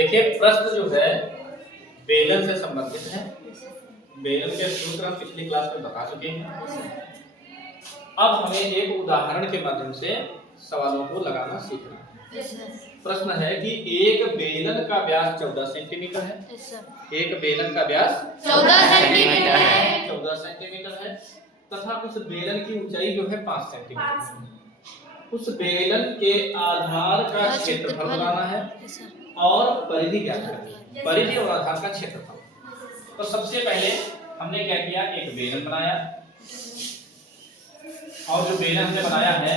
देखिए प्रश्न जो है बेलन से संबंधित है। बेलन के सूत्र हम पिछली क्लास में बता चुके हैं। अब हमें एक उदाहरण के माध्यम से सवालों को लगाना सीखना है। प्रश्न है कि एक बेलन का व्यास 14 सेंटीमीटर है। एक बेलन का व्यास 14 सेंटीमीटर है। 14 सेंटीमीटर है तथा उस बेलन की ऊंचाई जो है 5 सेंटीमीटर है। उस बेलन के आधार का क्षेत्रफल बनाना है और परिधि ज्ञात करनी है। परिधि और आधार का क्षेत्रफल। तो सबसे पहले हमने क्या किया, एक बेलन बनाया और जो बेलन हमने बनाया है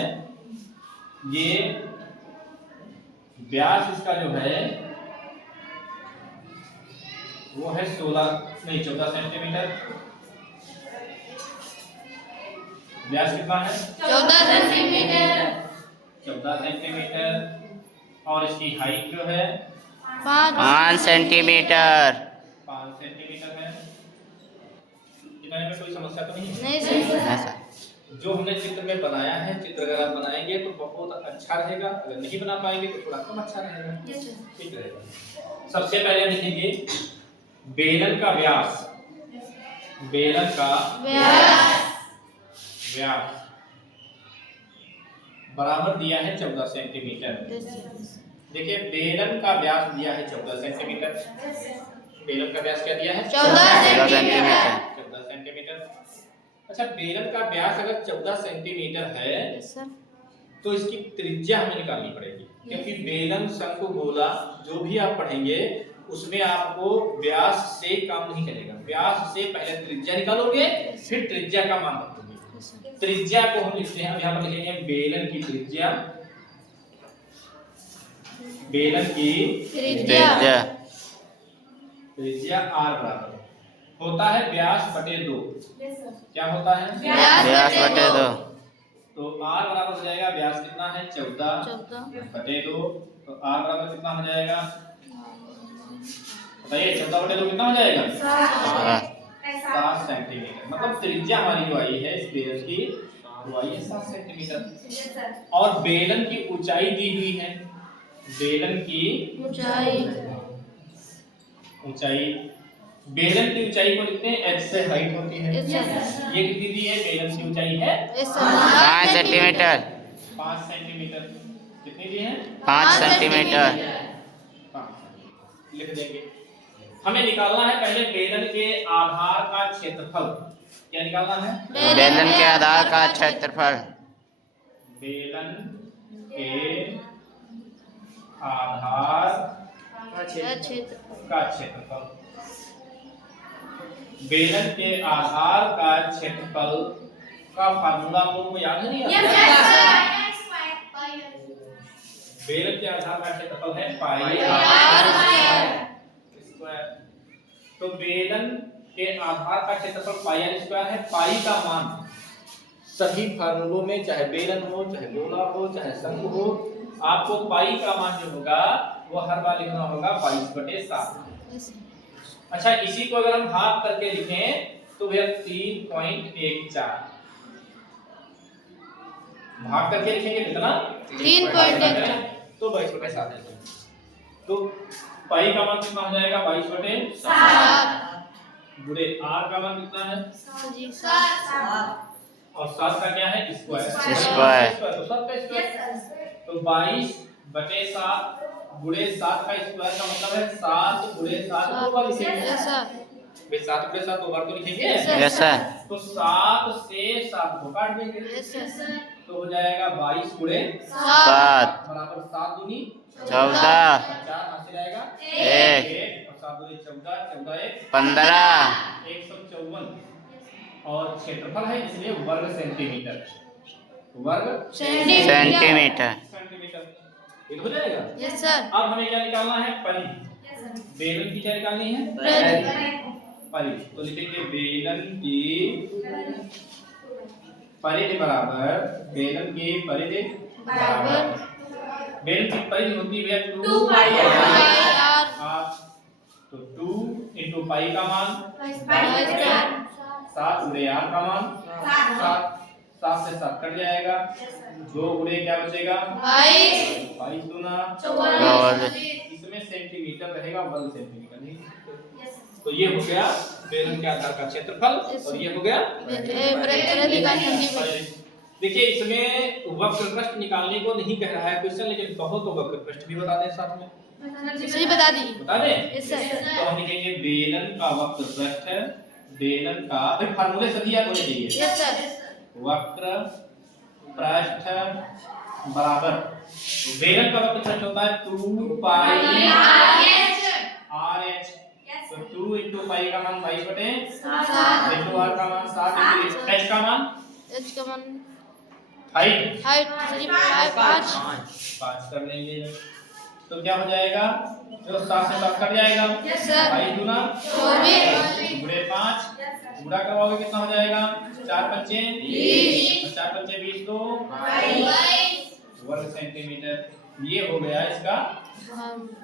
ये व्यास इसका जो है वो है 14 सेंटीमीटर। व्यास कितना है 14 सेंटीमीटर। 14 सेंटीमीटर और इसकी हाइट जो है 5 सेंटीमीटर। 5 सेंटीमीटर है। इतना में कोई समस्या तो नहीं है? नहीं सर। जो हमने चित्र में बनाया है, चित्र अगर आप बनाएंगे तो बहुत अच्छा रहेगा, अगर नहीं बना पाएंगे तो थोड़ा कम अच्छा रहेगा। ठीक रहेगा। सबसे पहले लिखेंगे बेलन का व्यास। बेलन का व्यास बराबर दिया है 14 सेंटीमीटर। देखिए बेलन का व्यास दिया है 14 सेंटीमीटर। बेलन का व्यास क्या दिया है 14 सेंटीमीटर। 14 सेंटीमीटर। अच्छा, बेलन का व्यास अगर 14 सेंटीमीटर है तो इसकी त्रिज्या हमें निकालनी पड़ेगी, क्योंकि बेलन, शंकु, गोला जो भी आप पढ़ेंगे उसमें आपको व्यास से काम नहीं चलेगा। व्यास से पहले त्रिज्या निकालोगे, फिर त्रिज्या का मान रखोगे। त्रिज्या को हम लिखते हैं, यहाँ पर लिखेंगे बेलन की त्रिज्या। बेलन की त्रिज्या r बराबर होता है व्यास बटे 2। क्या होता है व्यास बटे 2। तो r बराबर हो जाएगा, व्यास कितना है 14 बटे 2, तो r बराबर कितना हो जाएगा बताइए। 14 बटे 2 कितना हो जाएगा 7 सेंटीमीटर। मतलब त्रिज्या हमारी जो आई है इस बेलन की वो आई है 7 सेंटीमीटर। और बेलन की ऊंचाई दी हुई है। बेलन की ऊंचाई, बेलन की ऊंचाई को लिखते हैं h से हाइट होती है। ये कितनी दी है, बेलन की ऊंचाई है 5 सेंटीमीटर। 5 सेंटीमीटर। कितनी दी है 5 सेंटीमीटर। लिख देंगे। हमें निकालना है पहले बेलन के आधार का क्षेत्रफल। क्या निकालना है, बेलन के आधार का क्षेत्रफल। बेलन के आधार का क्षेत्रफल। बेलन के आधार का क्षेत्रफल का फार्मूला आप लोगों को याद है नहीं? बेलन के आधार का क्षेत्रफल है पाई आर स्क्वायर। तो बेलन के आधार का क्षेत्रफल पाई आर स्क्वायर है। पाई का मान सभी फार्मूलों में, चाहे बेलन हो, चाहे गोला हो, चाहे शंकु हो, आपको पाई का मान जो होगा वो हर बार लिखना होगा 22/7। अच्छा, इसी को अगर हम हाफ करके लिखें तो भैया 3.14 भाग करके लिखेंगे कितना 3.14 तो 22/7 है। तो पाई का मान कितना हो जाएगा 22/7। बुरे r का मान कितना है 7 और 7 का क्या है स्क्वायर। तो 7 का स्क्वायर तो 22/7 गुणे 7 का स्क्वायर का मतलब है 7 गुणे 7 दो बार लिखेंगे। 7 गुणे 7 दो बार तो लिखेंगे। Yes sir. तो 7 से 7 को काट देंगे तो हो जाएगा 22 गुणे 7 बराबर 7 दूनी 14 4 हासिल आएगा 1 और 7 दूनी 14, 14 1 15 154 और क्षेत्रफल है इसलिए वर्ग सेंटीमीटर। वर्ग सेंटीमीटर। ये हो जाएगा। Yes sir. अब हमें क्या निकालना है, परिधि। बेलन की क्या निकालनी है, परिधि। तो लिखेंगे बेलन की परिधि बराबर, बेलन की परिधि बराबर, बेलन की परिधि होती है 2 पाई आर। तो 2 into पाई का मान 7 गुणे आर का मान 7 से 7 कट जाएगा, 2 गुणे क्या बचेगा 22 दूना 44। इसमें सेंटीमीटर पड़ेगा वर्ग सेंटीमीटर नहीं। तो ये हो गया बेलन के आधार का क्षेत्रफल और ये हो गया देखिए इसमें वक्र पृष्ठ निकालने को नहीं कह रहा है क्वेश्चन, लेकिन कहो तो वक्र पृष्ठ भी बता दें साथ में। जी बता दीजिए। बता दें। Yes sir. तो हम लिखेंगे बेलन का वक्र पृष्ठ, बेलन का फार्मूले सभी याद होने चाहिए। Yes sir. वक्र पृष्ठ बराबर बेलन का वक्र पृष्ठ होता है 2 पाई RH। तो 2 into पाई का मान 22/7 into r का मान 7 into h का मान हाइट 5 कर लेंगे तो क्या हो जाएगा, जो 7 से 7 कट जाएगा। Yes sir. 22 गुना 24 गुणे 5 गुणा करवाओगे कितना हो जाएगा, 4 पंचे 20 4 पंचे 20 तो 22 वर्ग सेंटीमीटर। ये हो गया इसका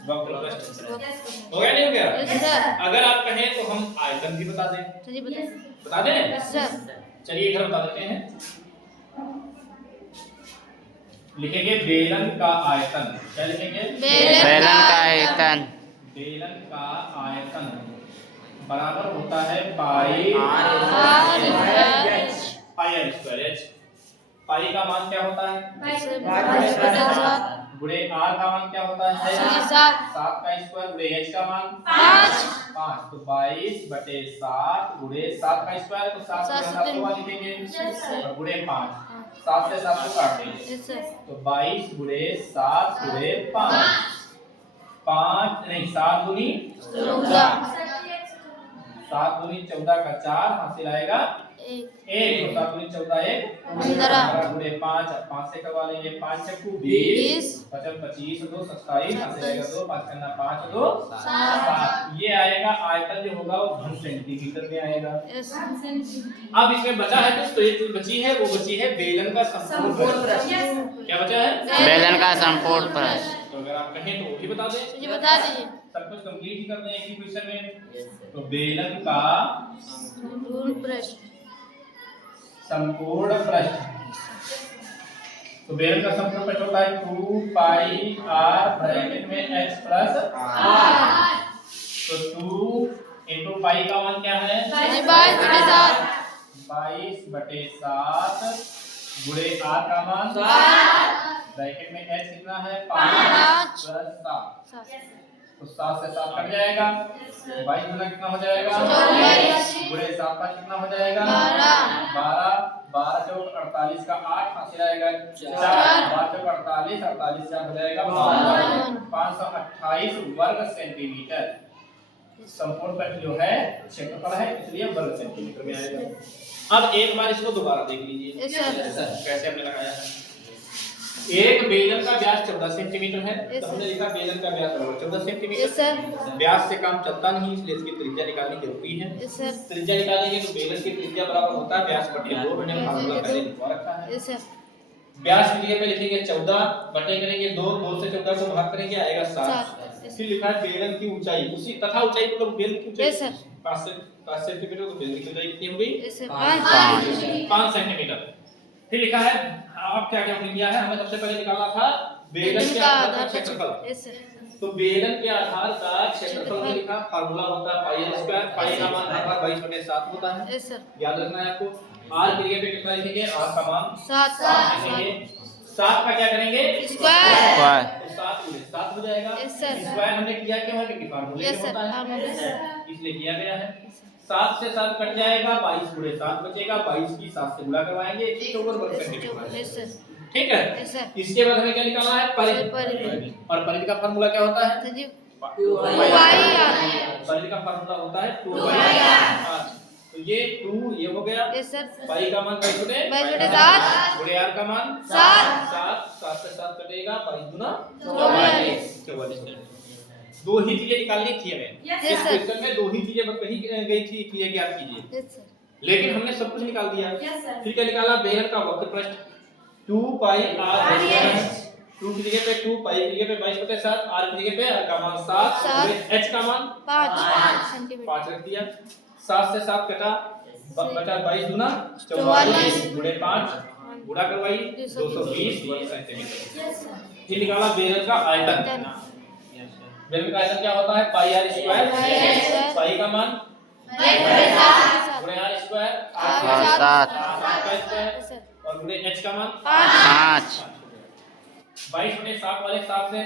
वक्र पृष्ठ। हो गया नहीं हो गया? Yes sir. अगर आप कहें तो हम आयतन भी बता दें। चलिए बताइए। बता दें? Yes sir. चलिए इधर बता देते हैं। लिखेंगे बेलन का आयतन। क्या लिखेंगे? बेलन का आयतन। बेलन का आयतन बराबर होता है पाई r स्क्वायर h। पाई का मान क्या होता है, गुणे r का मान क्या होता है 7 का स्क्वायर गुणे h का मान 5। तो 22/7 गुणे 7 का स्क्वायर तो 7 गुणे 7 को लिखेंगे और गुणे 5 7 से 7 को काट देंगे। Yes sir. तो 22 गुणे 7 गुणे 5 नहीं 7 दूनी 14 7 दूनी 14 का 4 हासिल आएगा 1 तो 7 दूनी 14 1 15 गुणे 5 5 से करवा लेंगे 5 चक्कू 20 55 25 2 27 हासिल आएगा 2 5 करना 5 2 7। ये आएगा आयतन जो होगा वो घन सेंटीमीटर में आएगा। यस। अब इसमें बचा है कुछ, तो ये चीज बची है वो बची है बेलन का संपूर्ण पृष्ठ। क्या बचा है? बेलन का संपूर्ण पृष्ठ। तो अगर आप कहें तो वो भी बता दें। जी बता दीजिए। सब कुछ कंप्लीट ही कर दें एक ही क्वेश्चन में। तो बेलन का संपूर्ण पृष्ठ। संपूर्ण पृष्ठ तो बेलन का संपूर्ण पृष्ठ होता है 2 पाई r ब्रैकेट में h प्लस r। तो 2 into पाई का मान क्या है 22/7 गुणे r का मान ब्रैकेट में h कितना है 5 प्लस 7। तो 7 से 7 कट जाएगा 22 गुना कितना हो जाएगा 24 गुणे 7 का कितना हो जाएगा 12 चौक 48 का 8 हासिल आएगा 4 12 चौक 48 48 4 हो जाएगा 528 वर्ग सेंटीमीटर। संपूर्ण पृष्ठ जो है क्षेत्रफल है इसलिए वर्ग सेंटीमीटर में आएगा। अब एक बार इसको दोबारा देख लीजिए कैसे हमने लगाया है। एक बेलन का व्यास 14 सेंटीमीटर है तो हमने लिखा बेलन का व्यास बराबर 14 सेंटीमीटर। व्यास से काम चलता नहीं इसलिए इसकी त्रिज्या निकालनी जरूरी है। त्रिज्या निकालेंगे तो बेलन की त्रिज्या बराबर होता है व्यास बटे 2। मैंने फार्मूला पहले लिखवा रखा है। व्यास की जगह पे लिखेंगे 14 बटे करेंगे 2 से 14 को भाग करेंगे आएगा 7। फिर लिखा है बेलन की ऊंचाई उसी तथा ऊंचाई मतलब बेलन की ऊंचाई 5 सेंटीमीटर। तो बेलन की ऊंचाई कितनी हो गई 5 सेंटीमीटर। फिर लिखा है आप क्या क्या लिया है, हमें सबसे पहले निकालना था बेलन के आधार का क्षेत्रफल। तो बेलन के आधार का क्षेत्रफल में लिखा फार्मूला होता है पाई r स्क्वायर। पाई का मान 22/7 होता है। याद रखना है आपको। r की जगह पे कितना लिखेंगे r का मान 7 लिखेंगे। 7 का क्या करेंगे स्क्वायर तो 7 गुणे 7 हो जाएगा। स्क्वायर हमने किया क्यों है क्योंकि फार्मूले में होता है इसलिए किया गया है। 7 से 7 कट जाएगा 22 गुणे 7 बचेगा 22 की 7 से गुणा करवाएंगे 1 वर्ग सेंटीमीटर। ठीक है। इसके बाद हमें क्या निकालना है परिधि। और परिधि का फार्मूला क्या होता है परिधि का फार्मूला होता है 2πr। तो ये 2 ये हो गया पाई का मान 22/7 गुणे r का मान 7 से 7 कटेगा 22 गुना 44। दो ही चीजें निकालनी थी हमें इस क्वेश्चन में। दो ही चीजें कही गई थी कि ये ज्ञात कीजिए लेकिन हमने सब कुछ निकाल दिया। फिर क्या निकाला बेलन का वक्र पृष्ठ 2 पाई r 2 की जगह पे 2 पाई की जगह पे 22/7 r की जगह पे r का मान 7 h का मान 5 रख दिया। 7 से 7 कटा बचा 22 गुना 44 गुणे 5 गुणा करवाई 220 वर्ग सेंटीमीटर। फिर निकाला बेलन का आयतन। बेलन का आयतन क्या होता है पाई आर स्क्वायर। स्क्वायर। पाई का मान गुणे आर स्क्वायर 7 का स्क्वायर और गुणे एच का मान 5 22 गुणे 7 वाले 7 से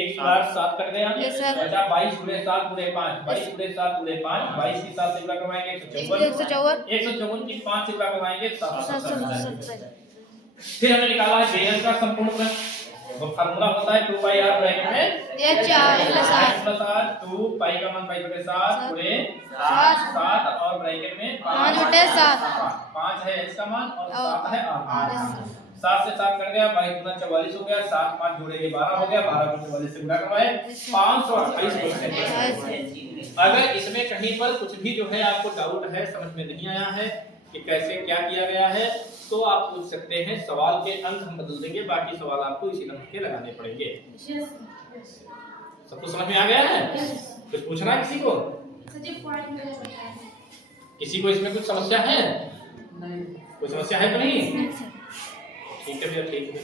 एक बार 7 कट गया। Yes, sir. बचा 22 गुणे 7 गुणे 5 22 गुणे 7 गुणे 5 22 की 7 से गुणा करवाएंगे 154 154 की 5 से गुणा करवाएंगे 770। फिर हमने निकाला है बेलन का संपूर्ण प्रश्न। वो फार्मूला होता है 2 पाई r ब्रैकेट में H R plus R plus r 2 पाई का मान पाई बटे 7 गुणे 7 और ब्रैकेट में 5 बटे 7 5 है h का मान और और 7 है r। yes, sir. 7 से 7 कट गया 22 गुना 44 हो गया 7 5 जोड़ेंगे 12 हो गया 12 को 44 से गुणा करवाए 528 अगर इसमें कहीं पर कुछ भी जो है आपको डाउट है समझ में नहीं आया है कि कैसे क्या किया गया है तो आप पूछ सकते हैं। सवाल के अंक हम बदल देंगे बाकी सवाल आपको इसी नंबर के लगाने पड़ेंगे। सबको समझ में आ गया है? कुछ पूछना है किसी को? किसी को इसमें कुछ समस्या है? कोई समस्या है तो नहीं? ठीक है भैया ठीक है।